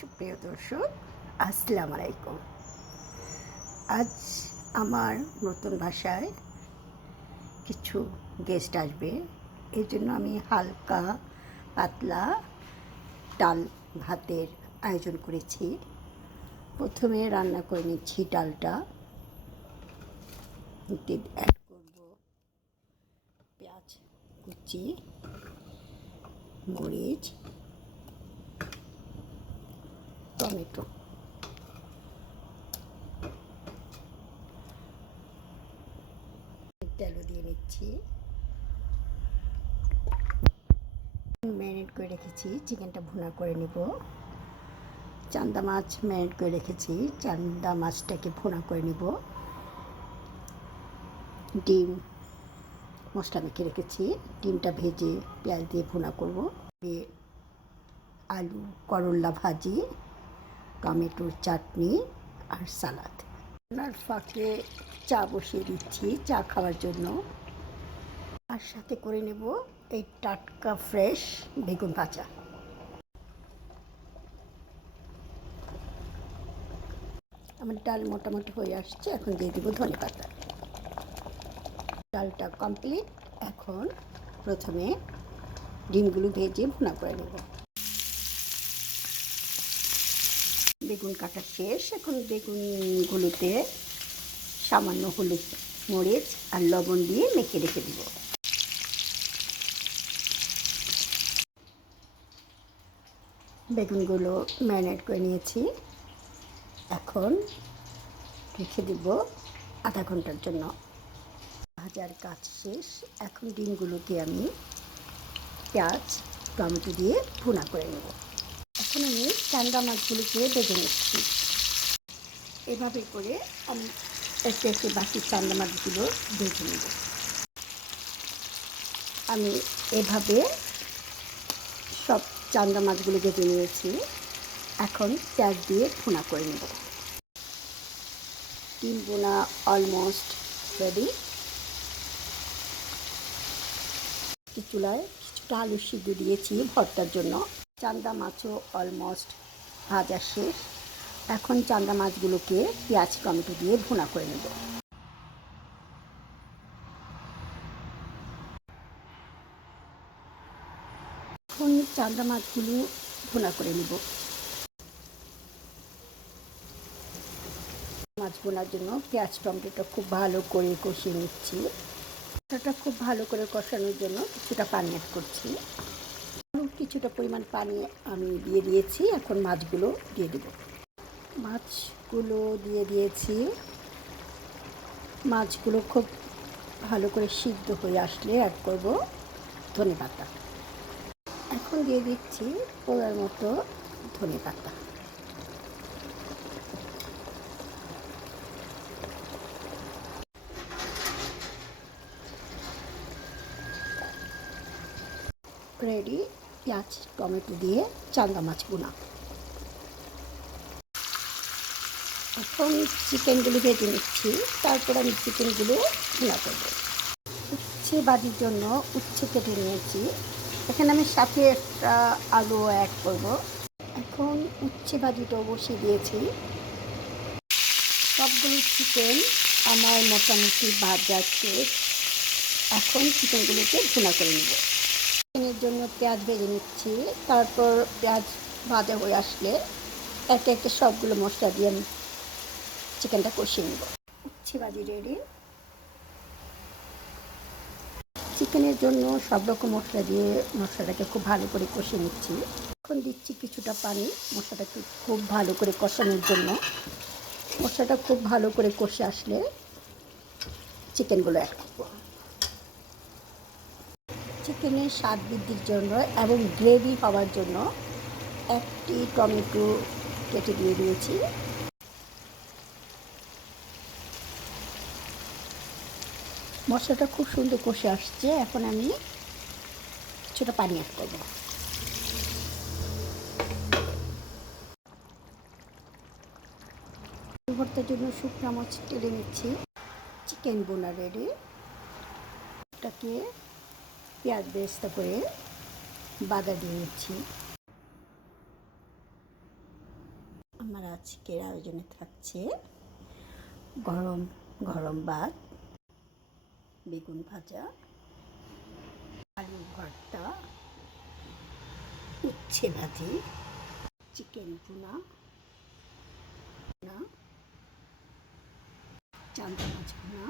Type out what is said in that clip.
সুপ্রিয় দর্শক, আসসালামু আলাইকুম। আজ আমার নতুন ভাষায় কিছু গেস্ট আসবে। এই জন্য আমি হালকা পাতলা ডাল ভাতের আয়োজন করেছি। প্রথমে রান্না করে নিচ্ছি ডালটা। অ্যাড করব পেঁয়াজ কুচি, মরিচ টমেটো তেলও দিয়ে নিচ্ছি। ম্যারিনেট করে রেখেছি, চিকেনটা ভুনা করে নিব। চান্দা মাছ ম্যারিনেট করে রেখেছি, চান্দা মাছটাকে ভুনা করে নিব। ডিম মশলা মেখে রেখেছি, ডিমটা ভেজে পেঁয়াজ দিয়ে ভুনা করব। আলু করল্লা ভাজি টমেটোর চাটনি আর সালাদ। আপনার ফাঁকে চা বসিয়ে দিচ্ছি, চা খাওয়ার জন্য। আর সাথে করে নেব এই টাটকা ফ্রেশ বেগুন ভাজা। আমার ডাল মোটামুটি হয়ে আসছে, এখন দিয়ে দেবো ধনে পাতা। ডালটা কমপ্লিট এখন প্রথমে ডিমগুলো ভেজে ভুনা করে নেব। বেগুন কাটা শেষ। এখন বেগুনগুলোতে সামান্য হলুদ মরিচ আর লবণ দিয়ে মেখে রেখে দিব। বেগুনগুলো ম্যারিনেট করে নিয়েছি। এখন রেখে দিব আধা ঘণ্টার জন্য। ভাজার কাজ শেষ। এখন ডিমগুলোকে আমি পেঁয়াজ, টমেটো দিয়ে ভুনা করে নেব। এখন আমি চান্দা মাছগুলোকে বেজে নিচ্ছি। এভাবে করে আমি একটু একটু বাকি চান্দা মাছগুলো ভেজে নেব। আমি এভাবে সব চান্দা মাছগুলো ভেজে নিয়েছি। এখন পেঁয়াজ দিয়ে ভুনা করে নেব। ডিম বোনা অলমোস্ট রেডি চুলায় কিছুটা আলু সিদ্ধ দিয়েছি ভর্তার জন্য। চান্দা মাছও অলমোস্ট ভাজা শেষ। এখন চান্দা মাছগুলোকে পেঁয়াজ টমেটো দিয়ে ভুনা করে নেব। এখন চান্দা মাছগুলো ভুনা করে নেব। মাছ বোনার জন্য পেঁয়াজ টমেটোটা খুব ভালো করে কষিয়ে নিচ্ছি। মশলাটা খুব ভালো করে কষানোর জন্য কিছুটা পানি অ্যাড করছি। কিছুটা পরিমাণ পানি আমি দিয়ে দিয়েছি, এখন মাছগুলো দিয়ে দেব। মাছগুলো দিয়ে দিয়েছি। মাছগুলো খুব ভালো করে সিদ্ধ হয়ে আসলে অ্যাড করব। ধনে পাতা। এখন দিয়ে দিচ্ছি পোলার মতো ধনে পাতা। রেডি পেঁয়াজ, টমেটো দিয়ে চান্দা মাছ বোনা। এখন চিকেনগুলো ভেজে নিচ্ছি, তারপর আমি চিকেনগুলো ভুনা করব। উচ্ছে বাজির জন্য উচ্ছে কেটে নিয়েছি। এখানে আমি সাথে একটা আলু অ্যাড করব। এখন উচ্ছে ভাজিটাও বসিয়ে দিয়েছি। সবগুলো চিকেন আমার মোটামুটি ভাজা শেষ। এখন চিকেনগুলোকে ভুনা করে নেব। জন্য পেঁয়াজ ভেজে নিচ্ছি। তারপর পেঁয়াজ ভাজা হয়ে আসলে একটা একটা সবগুলো মশলা দিয়ে আমি চিকেনটা কষিয়ে নেব। উচ্ছে ভাজি রেডি চিকেনের জন্য সব রকম মশলা দিয়ে মশলাটাকে খুব ভালো করে কষিয়ে নিচ্ছি। এখন দিচ্ছি কিছুটা পানি, মশলাটাকে খুব ভালো করে কষানোর জন্য। মশলাটা খুব ভালো করে কষে আসলে চিকেনগুলো অ্যাড করব চিকেনের স্বাদ বৃদ্ধির জন্য এবং গ্রেভি হওয়ার জন্য একটি টমেটো কেটে দিয়ে দিয়েছি। মশলাটা খুব সুন্দর কষে আসছে। এখন আমি কিছুটা পানি অ্যাড করব। ভর্তার জন্য শুকনো মাছ টেলে নিচ্ছি। চিকেন বোনা রেডি। এটাকে পেঁয়াজ বেরেস্তা করে বাগা দিয়ে নিচ্ছি আমার আজকের আয়োজনে থাকছে গরম গরম ভাত, বেগুন ভাজা, আলু ভর্তা, উচ্ছে ভাজি, চিকেন ভুনা না চান্দা মাছ ভুনা